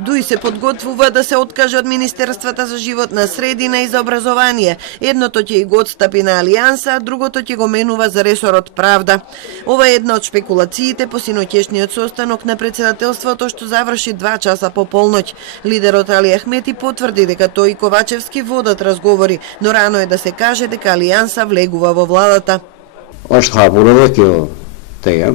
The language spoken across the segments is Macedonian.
Дуи се подготвува да се откаже од Министерствата за животна средина и за образование. Едното ќе го отстапи на Алијанса, а другото ќе го менува за ресорот правда. Ова е една од шпекулациите по синоќешниот состанок на председателството што заврши 2 часа по полноќ. Лидерот Али Ахмети потврди дека тој и Ковачевски водат разговори, но рано е да се каже дека Алијанса влегува во владата. Është hapur edhe kjo teja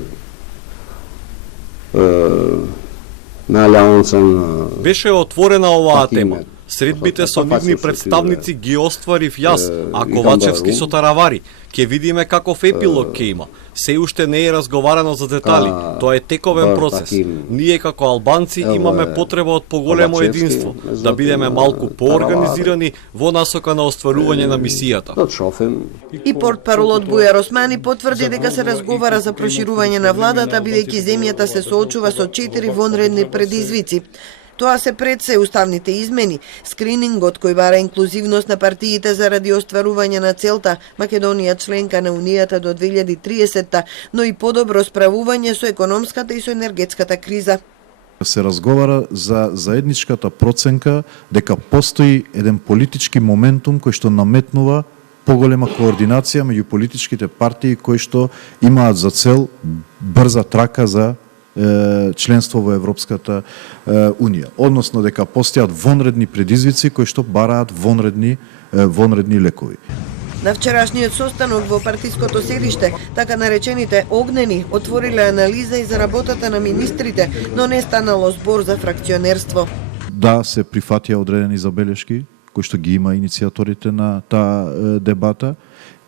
на Алијансën. Беше отворена оваа тема. Средбите со нивни представници ги остварив јас, а Ковачевски со Таравари. Ке видиме каков епилог ке има. Се уште не е разговарано за детали. Тоа е тековен процес. Ние како албанци имаме потреба од поголемо единство, да бидеме малку поорганизирани во насока на остварување на мисијата. И портпаролот Бујар Османи потврди дека се разговара за проширување на владата, бидејќи земјата се соочува со 4 вонредни предизвици. Тоа се пред се уставните измени, скринингот кој бара инклузивност на партиите заради остварување на целта Македонија членка на Унијата до 2030-та, но и подобро справување со економската и со енергетската криза. Се разговара за заедничката проценка дека постои еден политички моментум кој што наметнува поголема координација меѓу политичките партии кои што имаат за цел брза трака за членство во Европската Унија, односно дека постојат вонредни предизвици кои што бараат вонредни лекови. На вчерашниот состанок во партиското седиште, така наречените огнени отвориле анализа и за работата на министрите, но не станало збор за фракционерство. Да, се прифатија одредени забелешки кои што ги има иницијаторите на таа дебата.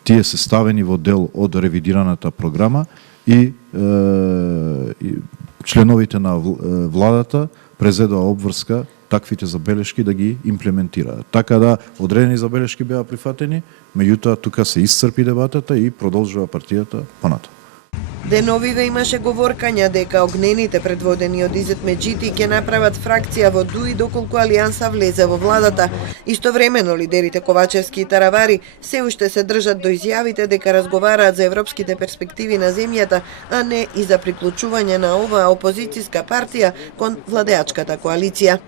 Тие се ставени во дел од ревидираната програма и членовите на владата презедоа обврска таквите забелешки да ги имплементираат. Така да одредени забелешки беа прифатени, меѓутоа тука се исцрпи дебатата и продолжува партијата понатаму. Деновиве имаше говоркања дека огнените предводени од Изет Меджити ќе направат фракција во ДУИ доколку Алијанса влезе во владата. Истовремено лидерите Ковачевски и Таравари се уште се држат до изјавите дека разговараат за европските перспективи на земјата, а не и за приклучување на оваа опозицијска партија кон владеачката коалиција.